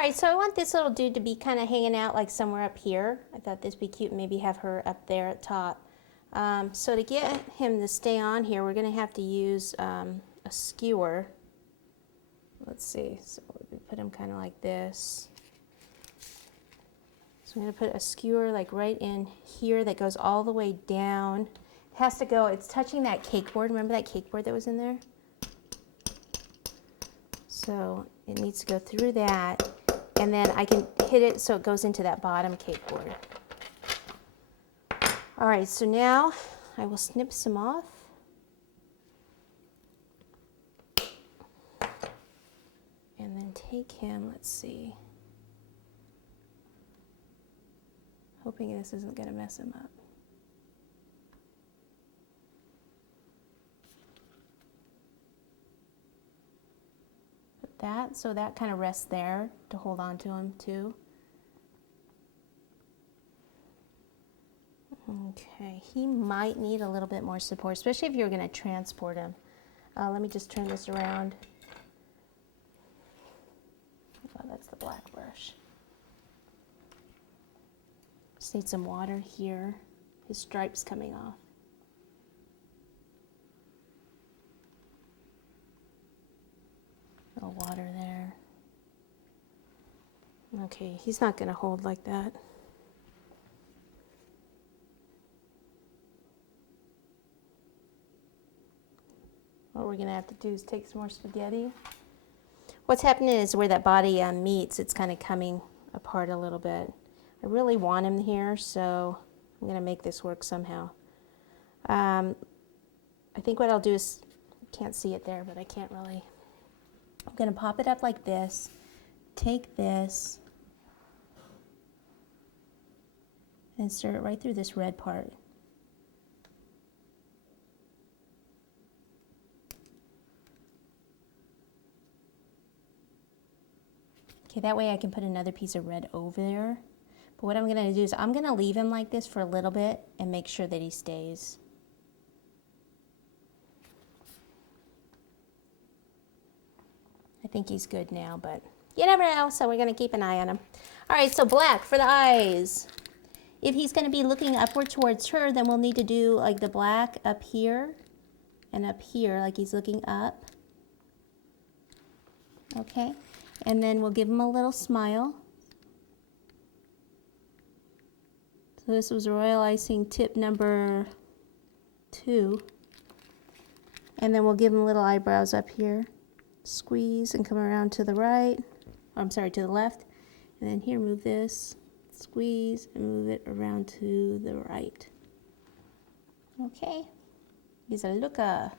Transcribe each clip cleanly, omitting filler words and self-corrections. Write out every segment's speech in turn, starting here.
right, so I want this little dude to be kind of hanging out like somewhere up here. I thought this would be cute, maybe have her up there at top. So to get him to stay on here, we're going to have to use a skewer. Let's see, so we put him kind of like this. So I'm going to put a skewer like right in here that goes all the way down. It has to go, it's touching that cake board. Remember that cake board that was in there? So it needs to go through that, and then I can hit it so it goes into that bottom cake board. All right, so now I will snip some off. And then take him, let's see. Hoping this isn't going to mess him up. Put that, so that kind of rests there to hold on to him too. Okay, he might need a little bit more support, especially if you're going to transport him. Let me just turn this around. Oh, that's the black brush. Just need some water here. His stripe's coming off. A little water there. Okay, he's not going to hold like that. What we're going to have to do is take some more spaghetti. What's happening is where that body meets, it's kind of coming apart a little bit. I really want him here, so I'm going to make this work somehow. I think what I'll do is, you can't see it there, but I can't really. I'm going to pop it up like this, take this, and insert it right through this red part. Okay, that way I can put another piece of red over there. But what I'm going to do is I'm going to leave him like this for a little bit and make sure that he stays. I think he's good now, but you never know, so we're going to keep an eye on him. All right, so black for the eyes. If he's going to be looking upward towards her, then we'll need to do like the black up here and up here, like he's looking up. Okay. And then we'll give him a little smile. So this was royal icing tip number 2. And then we'll give him little eyebrows up here. Squeeze and come around to the right. Oh, I'm sorry, to the left. And then here, move this. Squeeze and move it around to the right. Okay. He's a looker.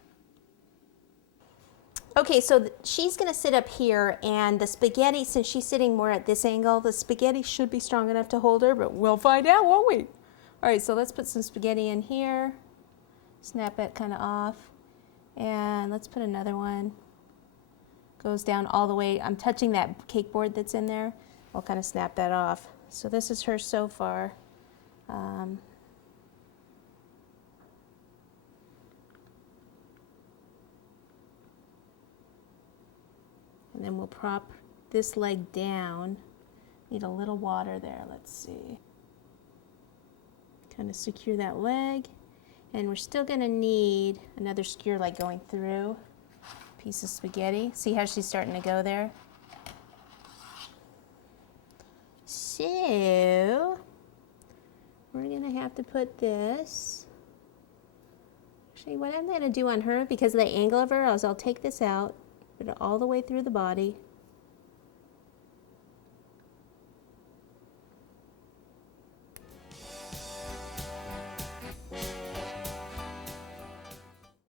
Okay, so she's going to sit up here, and the spaghetti, since she's sitting more at this angle, the spaghetti should be strong enough to hold her, but we'll find out, won't we? All right, so let's put some spaghetti in here, snap it kind of off, and let's put another one. Goes down all the way. I'm touching that cake board that's in there. I'll kind of snap that off. So this is her so far. And then we'll prop this leg down. Need a little water there, let's see. Kind of secure that leg. And we're still gonna need another skewer like going through. Piece of spaghetti. See how she's starting to go there? So, we're gonna have to put this. Actually, what I'm gonna do on her, because of the angle of her, is I'll take this out, put it all the way through the body.